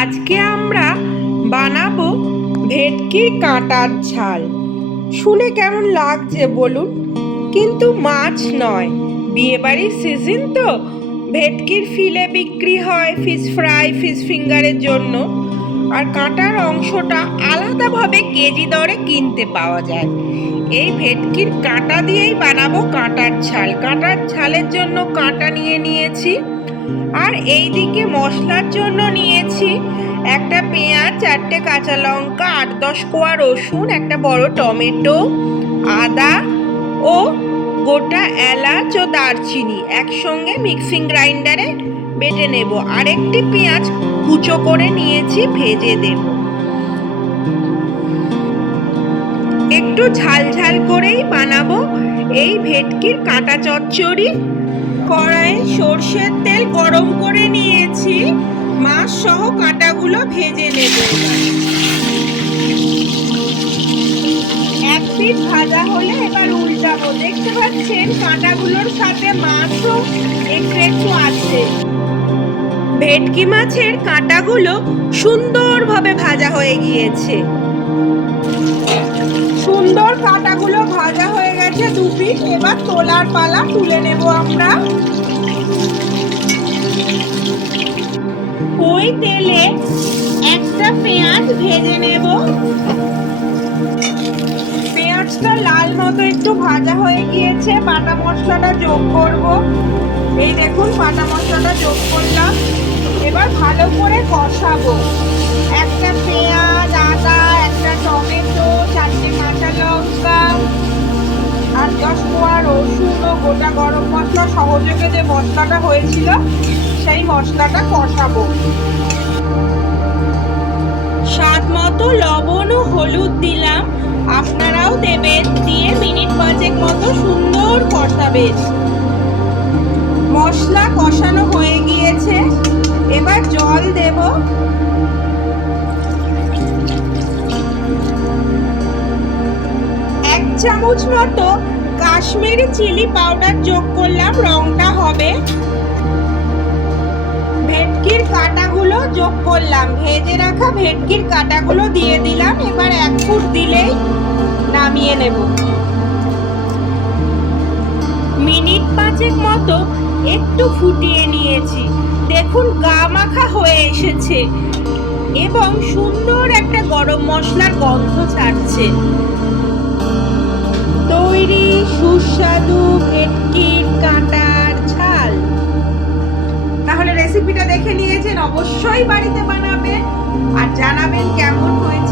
আজকে আমরা বানাবো ভেটকির কাঁটার ঝাল। শুনে কেমন লাগছে বলুন? কিন্তু মাছ নয়, বিয়েবাড়ির সিজন তো, ভেটকির ফিলে বিক্রি হয় ফিশ ফ্রাই, ফিশ ফিঙ্গারের জন্য। আর কাঁটার অংশটা আলাদাভাবে কেজি দরে কিনতে পাওয়া যায়। এই ভেটকির কাঁটা দিয়েই বানাবো কাঁটার ঝাল। কাঁটার ঝালের জন্য কাঁটা নিয়ে নিয়েছি। আর এইদিকে মশলার জন্য নিয়েছি একটা পেঁয়াজ, 4টে কাঁচা লঙ্কা, 8-10 কোয়া রসুন, একটা বড় টমেটো, আদা ও গোটা এলাচ ও দারচিনি একসঙ্গে মিক্সিং গ্রাইন্ডারে বেটে নেব। আর একটি পেঁয়াজ কুচো করে নিয়েছি, ভেজে দেব। একটু ঝাল ঝাল করেই বানাবো এই ভেটকির কাঁটা চচ্চড়ি। কড়াইয়ে সর্ষের তেল গরম করে নিয়েছি, মাছ সহ কাঁটাগুলো ভেজে নেব। এক পিঠ ভাজা হলে এবার উল্টাবো। দেখতে পাচ্ছেন কাঁটাগুলোর সাথে মাছও একটু আছে। ভেটকি মাছের কাঁটাগুলো সুন্দরভাবে ভাজা হয়ে গিয়েছে। সুন্দর কাঁটাগুলো ভাজা হয়ে গেছে দু পিঠ। এবার তোলার পালা, তুলে নেব আমরা। ওই তেলে একটা পেঁয়াজ ভেজে নেব। পেঁয়াজটা লাল মতো একটু ভাজা হয়ে গিয়েছে। বাটা মশলাটা যোগ করব। এই দেখুন, বাটা মশলাটা যোগ করলাম। এবার ভালো করে কষাবো। একটা পেঁয়াজ, আদা, একটা টমেটো, 4টে কাঁচা লঙ্কা আর 10 কোয়া রসুন ও গোটা গরম মশলা সহযোগে যে মশলাটা হয়েছিল সেই মশলাটা কষাবো। স্বাদ মতো লবণ ও হলুদ দিলাম, আপনারাও দেবেন। দিয়ে মিনিট 5 মতো সুন্দর কষাবেন। মশলা কষানো হয়ে গিয়েছে, এবার জল দেব। এক চামচ মতো কাশ্মীরি চিলি পাউডার যোগ করলাম, রংটা হবে। ভেটকির কাঁটাগুলো যোগ করলাম, ভেজে রাখা ভেটকির কাঁটাগুলো দিয়ে দিলাম। এবার 1 ফুট দিলেই নামিয়ে নেব। মিনিট 5 মতো একটু ফুটিয়ে নিয়েছি। দেখুন গা মাখা হয়ে এসেছে এবং সুন্দর একটা গরম মশলার গন্ধ ছাড়ছে। তৈরি সুস্বাদু ভেটকির কাঁটার ঝাল। তাহলে রেসিপিটা দেখে নিয়েছেন, অবশ্যই বাড়িতে বানাবেন আর জানাবেন কেমন হয়েছে।